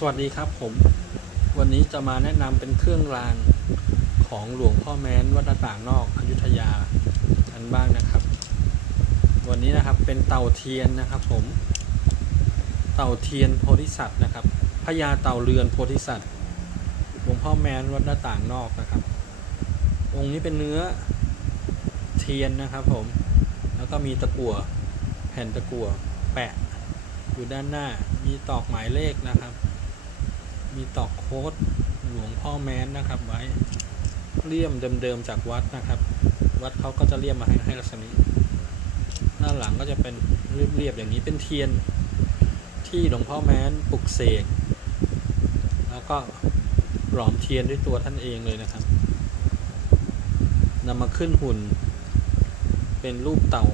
สวัสดีครับผม วันนี้จะมาแนะนำเป็นเครื่องรางของหลวงพ่อแม้นวัดต่างนอกอยุธยากันบ้างนะครับ วันนี้นะครับเป็นเต่าเทียนนะครับ ผม เต่าเทียนโพธิสัตว์นะครับพญาเต่าเรือนโพธิสัตว์หลวงพ่อแม้นวัดต่างนอกนะครับ องค์นี้เป็นเนื้อเทียนนะครับ ผม แล้วก็มีตะกั่วแผ่นตะกั่วแปะอยู่ด้านหน้ามีตอกหมายเลขนะครับ มีตอกโค้ดหลวงพ่อแม้นนะครับ ไว้เลี่ยมเดิมๆจากวัดนะครับ วัดเขาก็จะเลี่ยมมาให้ให้ลักษณะนี้ด้านหลังก็จะเป็นเรียบๆอย่างนี้เป็นเทียนที่หลวงพ่อแม้นปลุกเสกแล้วก็หลอมเทียนด้วยตัวท่านเองเลยนะครับนำมาขึ้นหุ่น เป็นรูปเต่า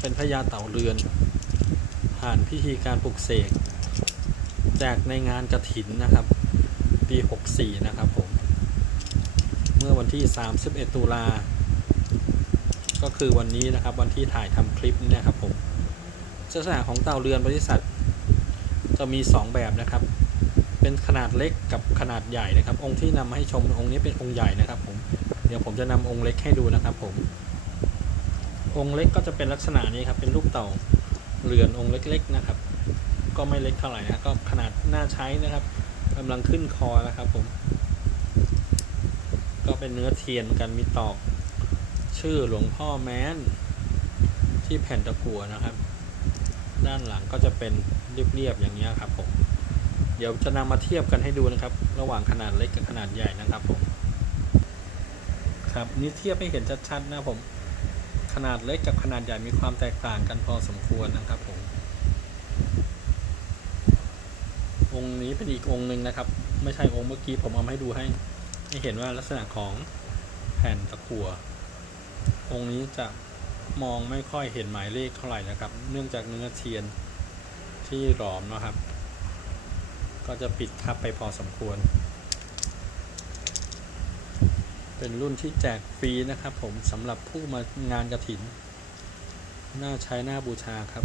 เป็นพญาเต่าเรือน ผ่านพิธีการปลุกเสก แจกในงานกระถินนะครับ ปี 64 นะครับผม เมื่อวันที่ 31 ตุลา ก็คือวันนี้นะครับวันที่ถ่ายทำคลิปเนี่ยครับผมลักษณะของเต่าเรือนบริษัท จะมี 2 แบบนะครับ เป็นขนาดเล็กกับขนาดใหญ่นะครับ องค์ที่นำมาให้ชมองค์นี้เป็นองค์ใหญ่นะครับผม เดี๋ยวผมจะนำองค์เล็กให้ดูนะครับผม องค์เล็กก็จะเป็นลักษณะนี้ครับ เป็นรูปเต่าเรือนองค์เล็ก ๆ นะครับ ก็ไม่เล็กเท่าไหร่นะก็ขนาดน่าใช้นะครับกำลังขึ้นคอนะครับผม ก็เป็นเนื้อเทียนกันมีตอกชื่อหลวงพ่อแม้น ที่แผ่นตะกั่วนะครับ ด้านหลังก็จะเป็นเรียบๆอย่างนี้ครับผมเดี๋ยวจะนำมาเทียบกันให้ดูนะครับ ระหว่างขนาดเล็กกับขนาดใหญ่นะครับผมครับนี่เทียบให้เห็นชัดๆนะผมขนาดเล็กกับขนาดใหญ่มีความแตกต่างกันพอสมควรนะครับผม องค์นี้เป็นอีกองค์หนึ่งนะครับ ไม่ใช่องค์เมื่อกี้ผมเอามาให้ดูให้ให้เห็นว่าลักษณะของแผ่นตะกั่วองค์นี้จะมองไม่ค่อยเห็นหมายเลขเท่าไหร่นะครับ เนื่องจากเนื้อเทียนที่หลอมนะครับ ก็จะปิดทับไปพอสมควร เป็นรุ่นที่แจกฟรีนะครับ ผมสำหรับผู้มางานกระถิน น่าใช้หน้าบูชาครับ